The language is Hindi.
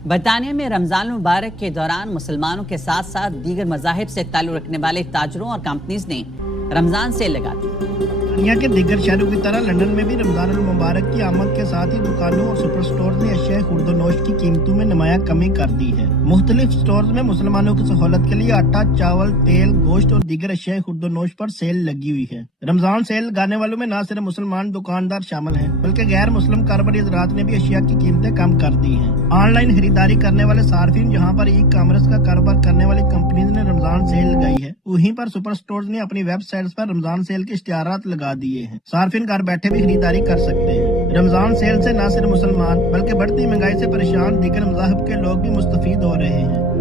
बरतानिया में रमजान मुबारक के दौरान मुसलमानों के साथ साथ दीगर मज़ाहिब से ताल्लुक़ रखने वाले ताजरों और कंपनीज ने रमजान सेल लगा दी। दुनिया के दीगर शहरों की तरह लंदन में भी रमजान मुबारक की आमद के साथ ही दुकानों और सुपर स्टोर ने अशिया खुर्दोनोश की कीमतों में नुमाया कमी कर दी है। मुख्तलिफ स्टोर में मुसलमानों की सहूलत के लिए आटा, चावल, तेल, गोश्त और दीगर अशिया खुर्दोनोश पर सेल लगी हुई है। रमजान सेल लगाने वालों में न सिर्फ मुसलमान दुकानदार शामिल हैं, बल्कि गैर मुस्लिम कारोबारी हज़रात ने भी अशिया की कीमतें कम कर दी हैं। ऑनलाइन खरीदारी करने वाले सार्फिन जहाँ पर ई कॉमर्स का कारोबार करने वाली कंपनी ने रमजान सेल लगाई है, वहीं पर सुपर स्टोर ने अपनी वेबसाइट पर रमजान सेल के इश्तिहारात लगा दिए हैं। सार्फिन घर बैठे भी खरीदारी कर सकते हैं। रमजान सेल से न सिर्फ मुसलमान बल्कि बढ़ती महंगाई से परेशान दीगर मज़ाहिब के लोग भी मुस्तफीद हो रहे हैं।